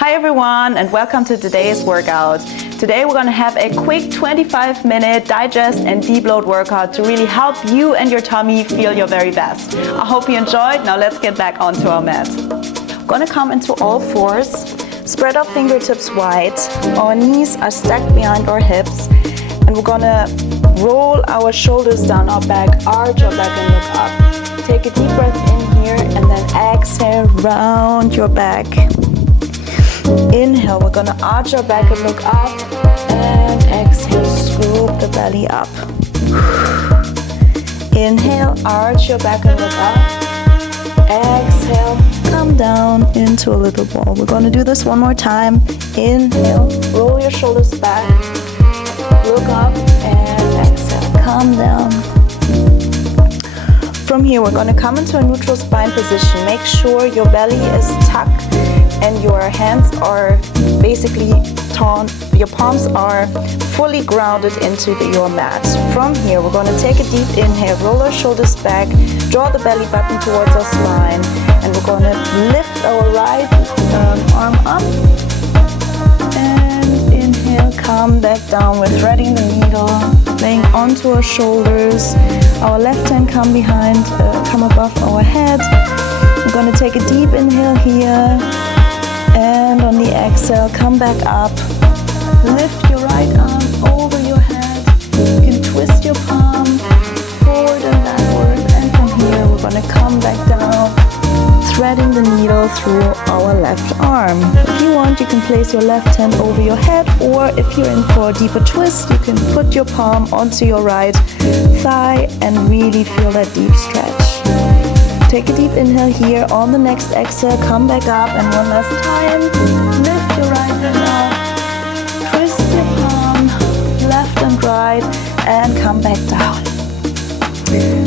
Hi everyone, and welcome to today's workout. Today we're going to have a quick 25-minute digest and debloat workout to really help you and your tummy feel your very best. I hope you enjoyed. Now let's get back onto our mat. We're going to come into all fours, spread our fingertips wide, our knees are stacked behind our hips, and we're going to roll our shoulders down our back, arch our back and look up. Take a deep breath in here and then exhale, round your back. Inhale, we're gonna arch our back and look up, and exhale, scoop the belly up. Inhale, arch your back and look up. Exhale, come down into a little ball. We're gonna do this one more time. Inhale, roll your shoulders back, look up, and exhale, come down. From here, we're gonna come into a neutral spine position. Make sure your belly is tucked and your hands are basically torn, your palms are fully grounded into your mat. From here, we're going to take a deep inhale, roll our shoulders back, draw the belly button towards our spine, and we're going to lift our right arm up, and inhale, come back down. We're threading the needle, laying onto our shoulders. Our left hand come above our head. We're going to take a deep inhale here. And on the exhale, come back up. Lift your right arm over your head. You can twist your palm forward and backward. And from here, we're going to come back down, threading the needle through our left arm. If you want, you can place your left hand over your head, or if you're in for a deeper twist, you can put your palm onto your right thigh and really feel that deep stretch. Take a deep inhale here. On the next exhale, come back up, and one last time, lift your right hand up, twist your palm left and right, and come back down.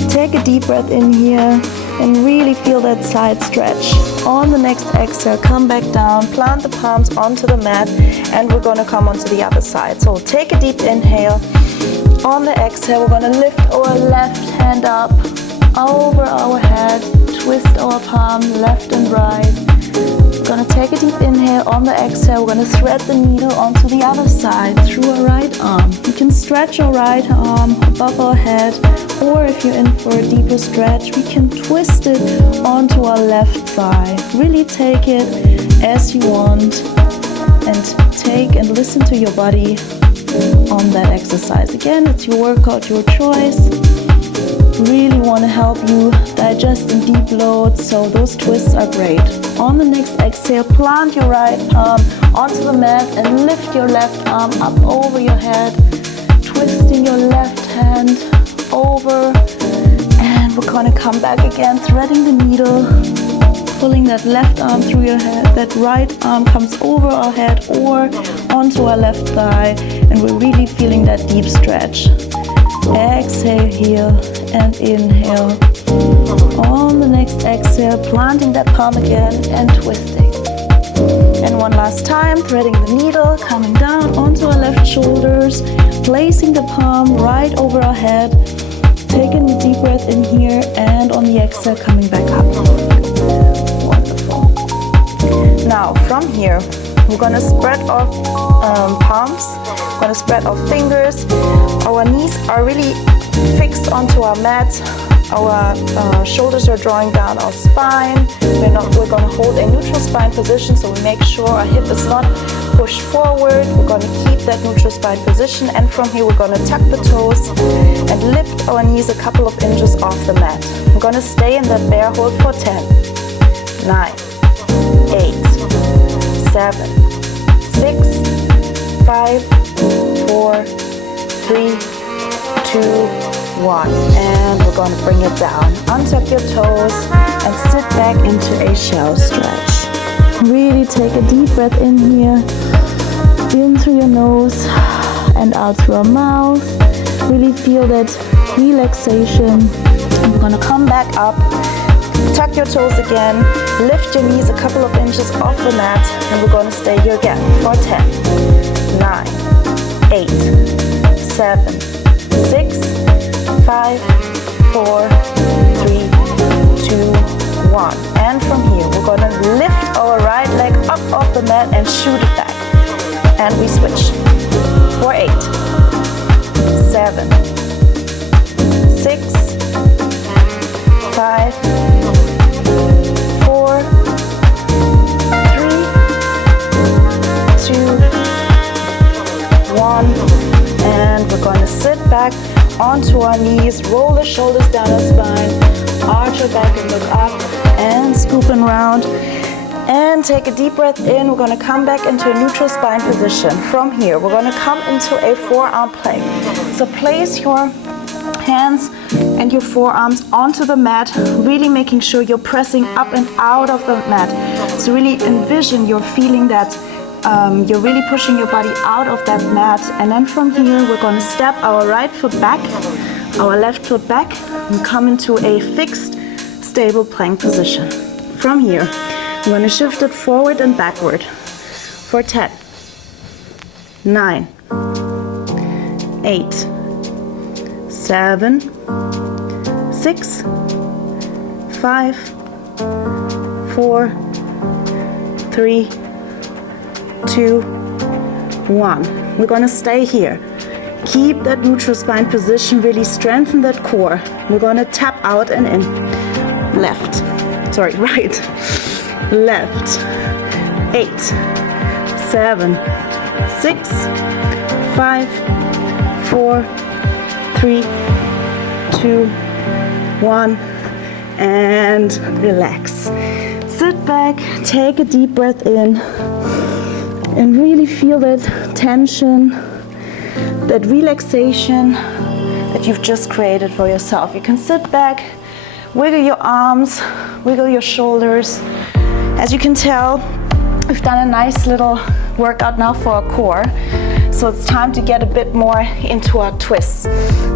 Take a deep breath in here and really feel that side stretch. On the next exhale, come back down, plant the palms onto the mat, and we're going to come onto the other side. So take a deep inhale. On the exhale, we're going to lift our left hand up over our head, twist our palm left and right. We're going to take a deep inhale. On the exhale, we're going to thread the needle onto the other side through our right arm. You can stretch our right arm above our head, or if you're in for a deeper stretch, we can twist it onto our left thigh. Really take it as you want, and take and listen to your body on that exercise. Again, it's your workout, your choice. Really want to help you digest and debloat, so those twists are great. On the next exhale, plant your right palm onto the mat and lift your left arm up over your head, twisting your left hand over, and we're going to come back again, threading the needle, pulling that left arm through your head. That right arm comes over our head or onto our left thigh, and we're really feeling that deep stretch. Exhale here and inhale. On the next exhale, planting that palm again and twisting. And one last time, threading the needle, coming down onto our left shoulders, placing the palm right over our head, taking a deep breath in here, and on the exhale, coming back up. Wonderful. Now, from here, we're going to spread our palms. We're going to spread our fingers. Our knees are really fixed onto our mat. Our shoulders are drawing down our spine. We're going to hold a neutral spine position, so we make sure our hip is not pushed forward. We're going to keep that neutral spine position, and from here we're going to tuck the toes and lift our knees a couple of inches off the mat. We're going to stay in that bear hold for 10, 9, 8, 7, 6, 5, 4, 3, 2, 1. And we're going to bring it down. Untuck your toes and sit back into a shell stretch. Really take a deep breath in here, in through your nose and out through our mouth. Really feel that relaxation. And we're going to come back up, tuck your toes again, lift your knees a couple of inches off the mat, and we're going to stay here again for 10, 9, 8, 7, 6, 5, 4, 3, 2, 1. And from here, we're gonna lift our right leg up off the mat and shoot it back. And we switch. For 8, 7, 6, 5, 4, 3, 2, 1. And we're gonna sit back onto our knees, roll the shoulders down our spine, arch our back and look up, and scooping around. And take a deep breath in. We're gonna come back into a neutral spine position. From here, we're gonna come into a forearm plank. So place your hands and your forearms onto the mat, really making sure you're pressing up and out of the mat. So really envision you're feeling that you're really pushing your body out of that mat. And then from here, we're gonna step our right foot back, our left foot back, and come into a fixed, stable plank position. From here, I'm going to shift it forward and backward for 10, 9, 8, 7, 6, 5, 4, 3, 2, 1. We're going to stay here. Keep that neutral spine position, really strengthen that core. We're going to tap out and in. Right. Left. 8, 7, 6, 5, 4, 3, 2, 1, and relax. Sit back, take a deep breath in, and really feel that tension, that relaxation that you've just created for yourself. You can sit back, wiggle your arms, wiggle your shoulders. As you can tell, we've done a nice little workout now for our core. So it's time to get a bit more into our twists.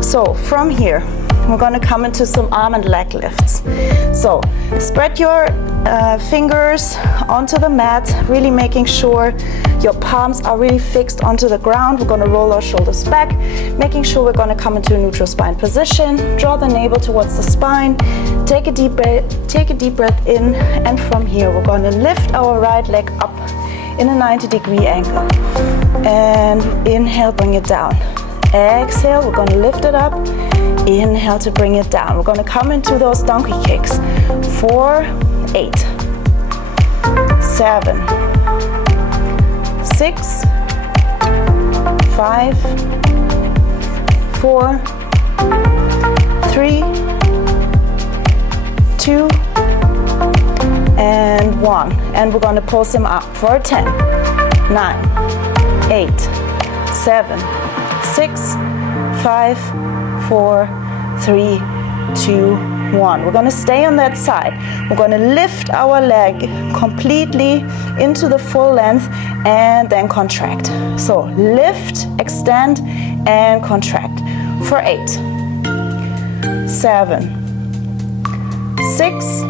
So from here, we're going to come into some arm and leg lifts. So spread your fingers onto the mat, really making sure your palms are really fixed onto the ground. We're going to roll our shoulders back, making sure we're going to come into a neutral spine position. Draw the navel towards the spine. Take a deep breath in, and from here we're going to lift our right leg up in a 90-degree angle. And inhale, bring it down. Exhale, we're going to lift it up. Inhale to bring it down. We're going to come into those donkey kicks for 8, 7, 6, 5, 4, 3, 2, and 1. And we're going to pulse them up for 10, 9, 8, 7, 6, 5, 4, 3, 2, 1. We're going to stay on that side. We're going to lift our leg completely into the full length and then contract. So lift, extend, and contract for 8, 7, 6,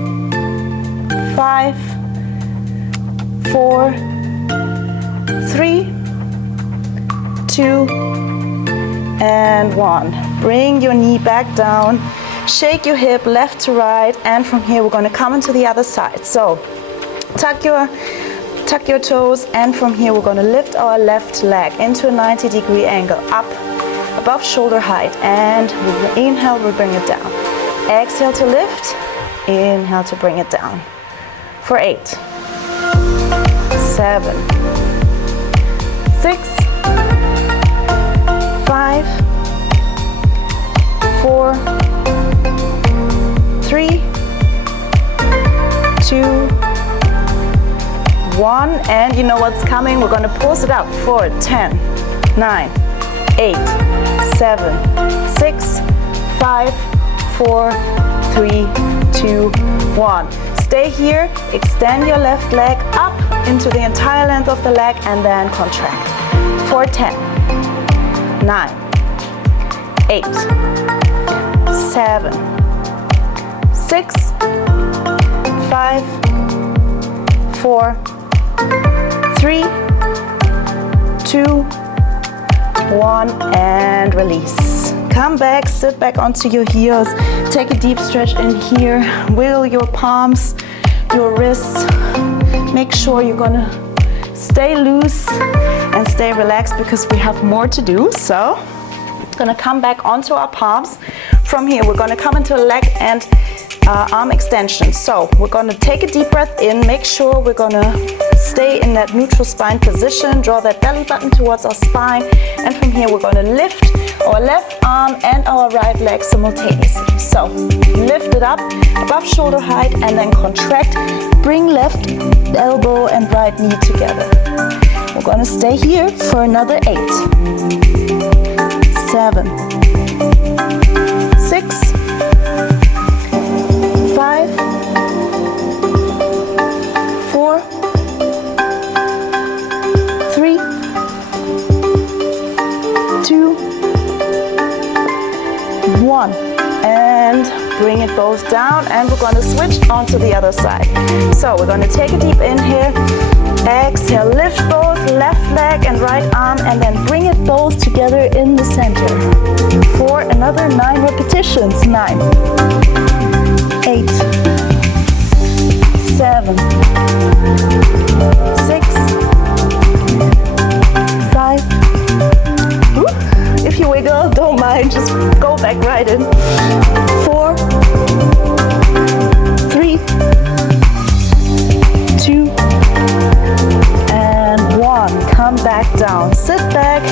5, 4, 3, 2, and 1. Bring your knee back down, shake your hip left to right, and from here we're going to come into the other side. So tuck your toes, and from here we're going to lift our left leg into a 90-degree angle up above shoulder height, and we inhale, we bring it down. Exhale to lift, inhale to bring it down for 8, 7, 6, 5, 4, 3, 2, 1, and you know what's coming. We're going to pulse it up for 10, 9, 8, 7, 6, 5, 4, 3, 2, 1. Stay here, extend your left leg up into the entire length of the leg and then contract for 10, 9, 8, 7, 6, 5, 4, 3, 2, 1, and release. come back, sit back onto your heels, take a deep stretch in here, wiggle your palms, your wrists. Make sure you're gonna stay loose and stay relaxed because we have more to do. So gonna come back onto our palms. From here, we're gonna come into a leg and arm extension. So we're gonna take a deep breath in, make sure we're gonna stay in that neutral spine position, draw that belly button towards our spine, and from here we're gonna lift our left arm and our right leg simultaneously. So lift it up above shoulder height and then contract, bring left elbow and right knee together. We're gonna stay here for another 8, 7, 6, 5, 4, 3, 2, 1, and bring it both down, and we're going to switch onto the other side. So we're going to take a deep inhale, exhale, lift both left leg and right arm, and then bring it both together in the center for another 9 repetitions. 9, 8, 7, 6, 5. If you wiggle, don't mind, just go back right in. 4, 3, 2, and 1. Come back down. Sit back,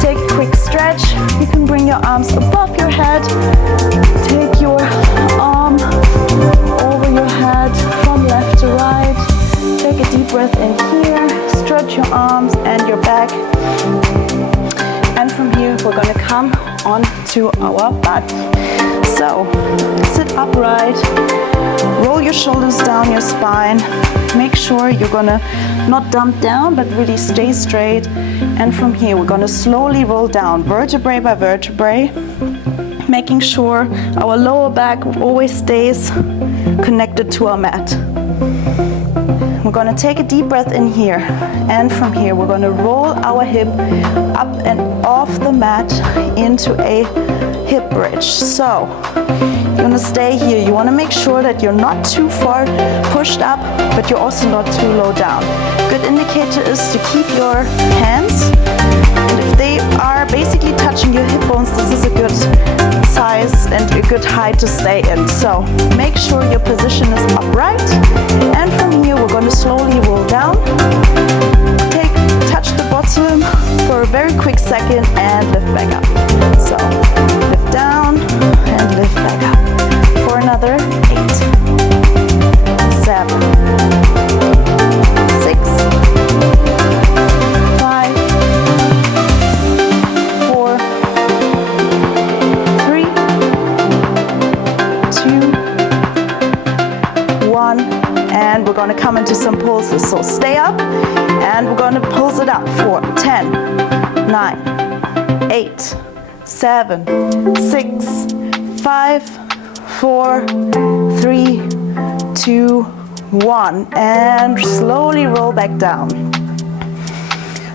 take a quick stretch. You can bring your arms above your head. Take your arm over your head from left to right. Take a deep breath in here. Stretch your arms and your back. And from here, we're gonna come onto our butt. So, sit upright, roll your shoulders down your spine. Make sure you're gonna not dump down, but really stay straight. And from here, we're gonna slowly roll down, vertebrae by vertebrae, making sure our lower back always stays connected to our mat. We're gonna take a deep breath in here, and from here we're gonna roll our hip up and off the mat into a hip bridge. So you're gonna stay here. You wanna make sure that you're not too far pushed up, but you're also not too low down. Good indicator is to keep your hands, and if they are basically touching your hip bones, this is a good size and a good height to stay in. So make sure your position is upright, and from here we're going to slowly roll down. Touch the bottom for a very quick second and lift back up. So lift down and lift back up for another 8, 7, 6, 5, 4, 3, 2, 1, and we're going to come into some pulses. So stay up, and we're going to pulse it up for 10, 9, 8, 7, 6, 5, 4, 3, 2, 1, and slowly roll back down.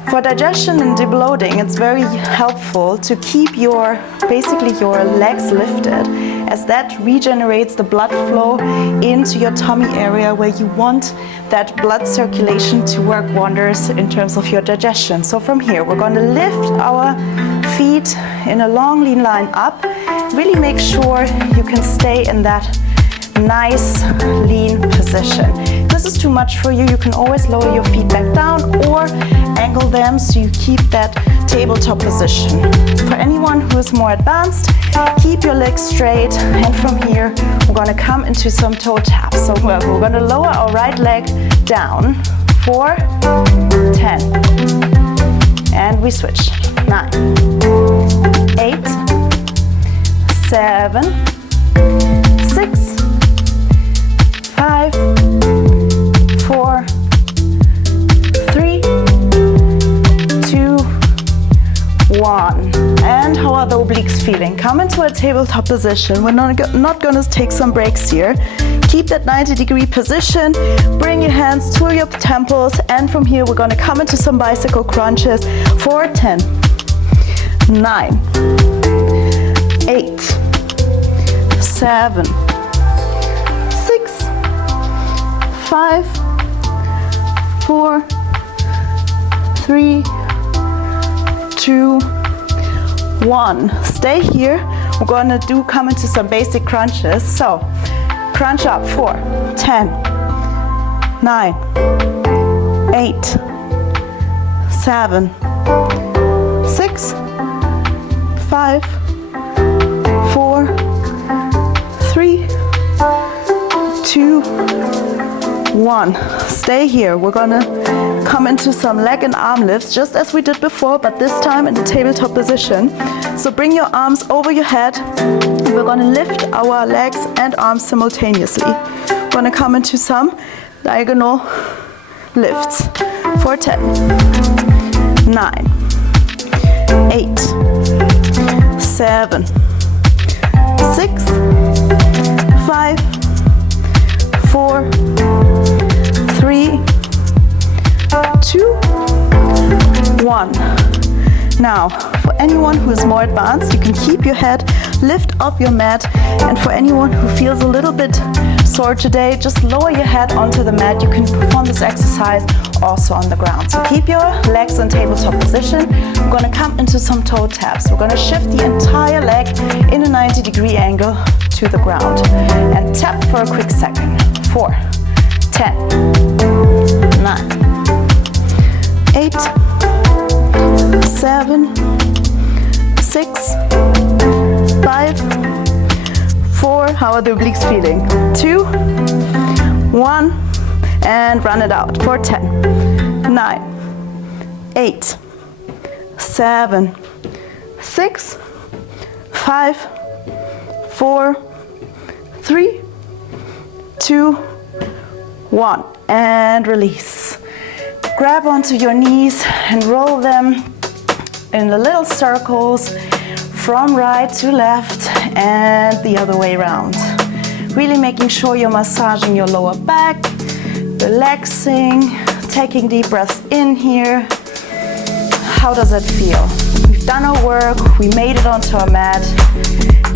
For digestion and debloating, it's very helpful to keep basically your legs lifted, as that regenerates the blood flow into your tummy area, where you want that blood circulation to work wonders in terms of your digestion. So from here, we're going to lift our feet in a long lean line up. Really make sure you can stay in that nice lean position. If this is too much for you, you can always lower your feet back down or angle them so you keep that tabletop position. For anyone who is more advanced, keep your legs straight, and from here we're going to come into some toe taps. So we're going to lower our right leg down for 10, and we switch. 9, 8, 7, 6, 5, 4, 3, 2, 1. And how are the obliques feeling? Come into a tabletop position. We're not gonna take some breaks here. Keep that 90-degree position. Bring your hands to your temples, and from here we're gonna come into some bicycle crunches for 10, 9, 8, 7, 6, 5, 4, 3, 2, 1. Stay here. We're going to come into some basic crunches. So crunch up for 10, 9, 8, 7, 6, 5, 4, 3, 2, 1. Stay here. We're gonna come into some leg and arm lifts just as we did before, but this time in the tabletop position. So bring your arms over your head. We're gonna lift our legs and arms simultaneously. We're gonna come into some diagonal lifts for 10, 9, 8, 7, 6, 5, 4, 3, 2, 1. Now, for anyone who is more advanced, you can keep your head, lift up your mat, and for anyone who feels a little bit sore today, just lower your head onto the mat. You can perform this exercise also on the ground. So keep your legs in tabletop position. We're going to come into some toe taps. We're going to shift the entire leg in a 90-degree angle to the ground and tap for a quick second. 4, 10, 9, 8, 7, 6, 5, 4, how are the obliques feeling? 2, 1, and run it out for 10, 9, 8, 7, 6, 5, 4, 3, 2, 1, and release. Grab onto your knees and roll them in the little circles from right to left and the other way around. Really making sure you're massaging your lower back, relaxing, taking deep breaths in here. How does it feel? We've done our work, we made it onto our mat,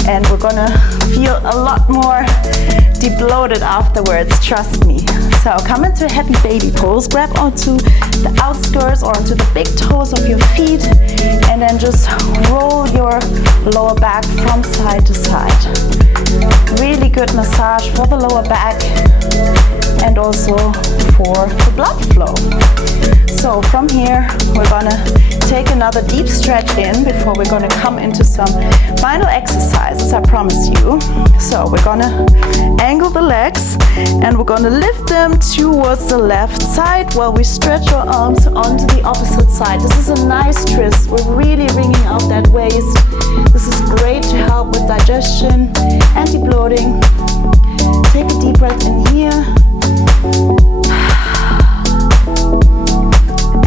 and we're gonna feel a lot more debloated afterwards, trust me. So come into a happy baby pose, grab onto the outskirts or onto the big toes of your feet, and then just roll your lower back from side to side. Really good massage for the lower back and also for the blood flow. So from here, we're gonna take another deep stretch in before we're gonna come into some final exercises, I promise you. So we're gonna angle the legs and we're gonna lift them towards the left side while we stretch our arms onto the opposite side. This is a nice twist. We're really wringing out that waist. This is great to help with digestion and debloating. Take a deep breath in here.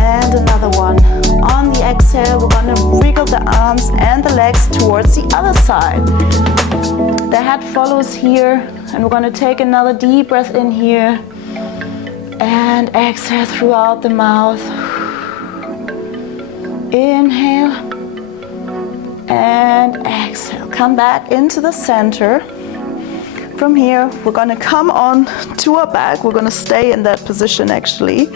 And another one. On the exhale, we're gonna wriggle the arms and the legs towards the other side. The head follows here, and we're gonna take another deep breath in here and exhale throughout the mouth. Inhale and exhale. Come back into the center. From here, we're gonna come on to our back. We're gonna stay in that position actually.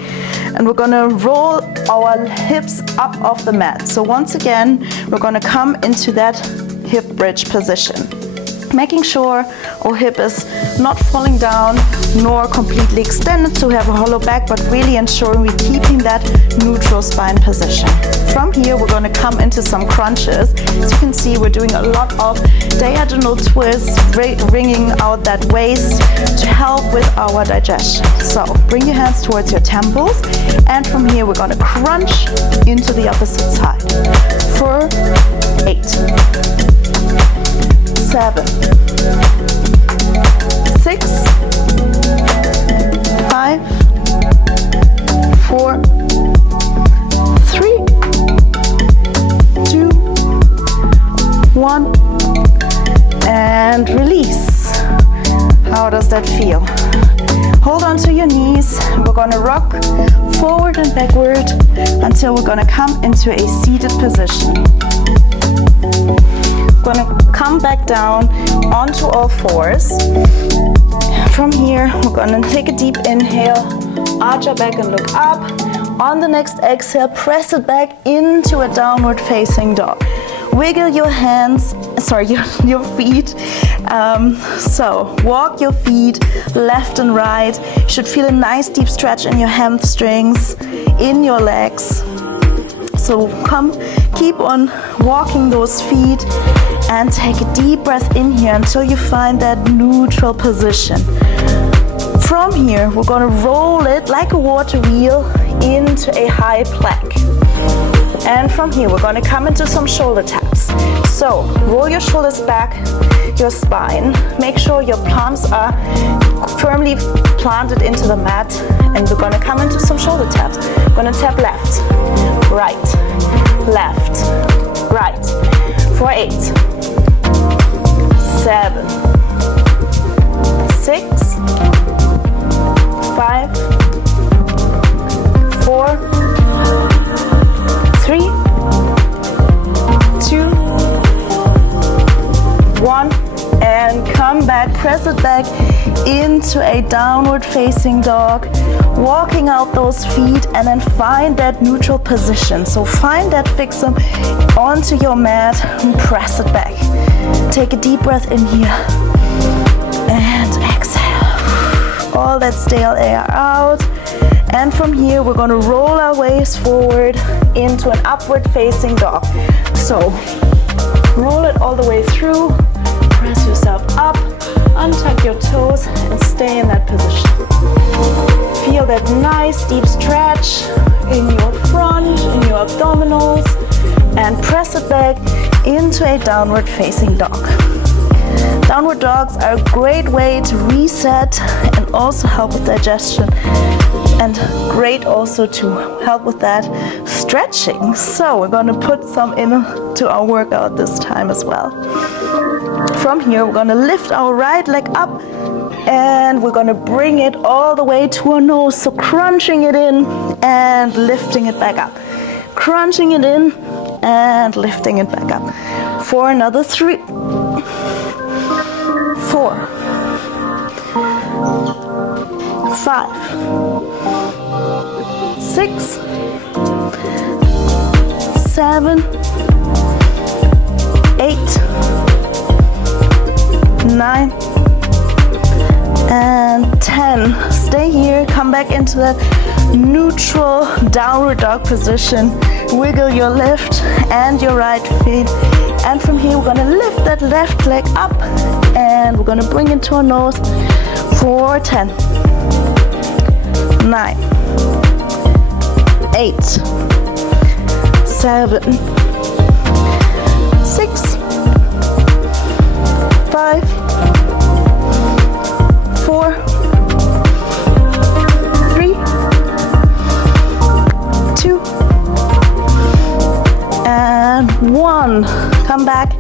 And we're gonna roll our hips up off the mat. So once again, we're gonna come into that hip bridge position. Making sure our hip is not falling down nor completely extended to have a hollow back, but really ensuring we're keeping that neutral spine position. From here, we're gonna come into some crunches. As you can see, we're doing a lot of diagonal twists, wringing out that waist to help with our digestion. So bring your hands towards your temples, and from here, we're gonna crunch into the opposite side for 8, 7, 6, 5, 4, 3, 2, 1, and release. How does that feel? Hold on to your knees. We're gonna rock forward and backward until we're gonna come into a seated position. We're gonna come back down onto all fours. From here, we're gonna take a deep inhale, arch our back and look up. On the next exhale, press it back into a downward facing dog. Wiggle your hands, your feet. So walk your feet left and right. You should feel a nice deep stretch in your hamstrings, in your legs. So keep on walking those feet and take a deep breath in here until you find that neutral position. From here, we're gonna roll it like a water wheel into a high plank. And from here, we're gonna come into some shoulder taps. So roll your shoulders back, your spine. Make sure your palms are firmly planted into the mat. And we're gonna come into some shoulder taps. We're gonna tap left, right, left, right. For 8, 7, 6, 5, 4, 3, 2, 1, and come back, press it back into a downward facing dog, walking out those feet and then find that neutral position. So find that fixum onto your mat and press it back. Take a deep breath in here and exhale all that stale air out. And from here, we're gonna roll our waist forward into an upward facing dog. So roll it all the way through, press yourself up, untuck your toes and stay in that position. Feel that nice deep stretch in your front, in your abdominals, and press it back into a downward facing dog. Downward dogs are a great way to reset and also help with digestion, and great also to help with that stretching. So we're going to put some into our workout this time as well. From here, we're going to lift our right leg up and we're going to bring it all the way to our nose. So crunching it in and lifting it back up. Crunching it in and lifting it back up. For another 3, 4, 5, 6, 7, 8, 9, and 10. Stay here, come back into that neutral downward dog position. Wiggle your left and your right feet. And from here, we're gonna lift that left leg up and we're gonna bring it to our nose for 10, 9, 8, 7, 6, 5, 4, 3, 2, and 1. Come back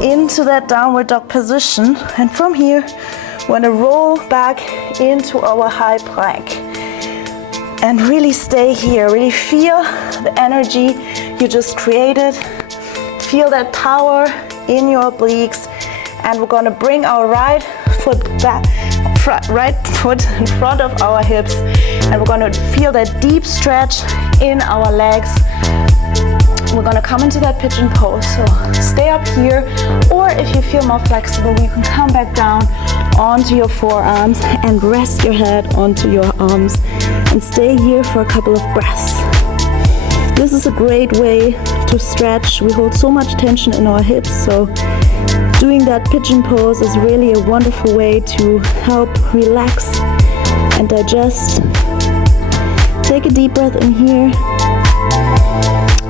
into that downward dog position, and from here we're going to roll back into our high plank and really stay here. Really feel the energy you just created. Feel that power in your obliques, and we're going to bring our right foot back, right foot in front of our hips, and we're going to feel that deep stretch in our legs. We're gonna come into that pigeon pose, so stay up here, or if you feel more flexible, you can come back down onto your forearms and rest your head onto your arms and stay here for a couple of breaths. This is a great way to stretch. We hold so much tension in our hips, so doing that pigeon pose is really a wonderful way to help relax and digest. Take a deep breath in here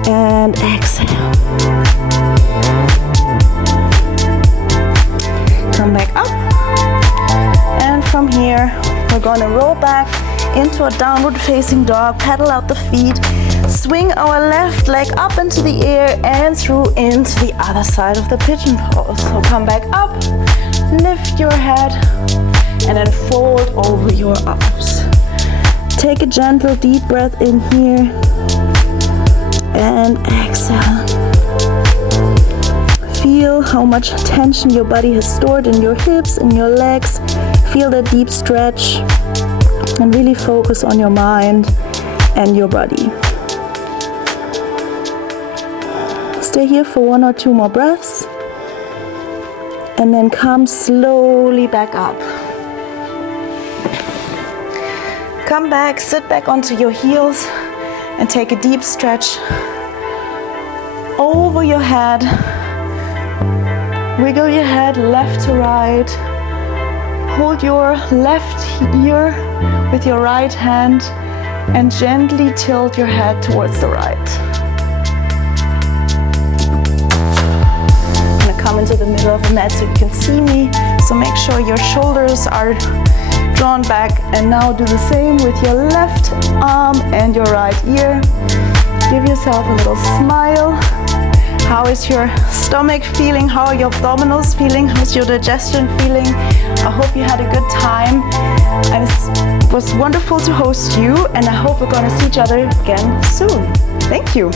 and exhale. Come back up, and from here we're going to roll back into a downward facing dog, pedal out the feet, swing our left leg up into the air and through into the other side of the pigeon pose. So come back up, lift your head, and then fold over your arms. Take a gentle deep breath in here and exhale. Feel feel how much tension your body has stored in your hips, in your legs. Feel that deep stretch and really focus on your mind and your body. Stay here for 1 or 2 more breaths and then come slowly back up. Come back, sit back onto your heels and take a deep stretch over your head. Wiggle your head left to right. Hold your left ear with your right hand and gently tilt your head towards the right. I'm gonna come into the middle of the mat so you can see me. So make sure your shoulders are drawn back, and now do the same with your left arm and your right ear. Give yourself a little smile. How is your stomach feeling? How are your abdominals feeling? How's your digestion feeling? I hope you had a good time. And it was wonderful to host you, and I hope we're gonna see each other again soon. Thank you.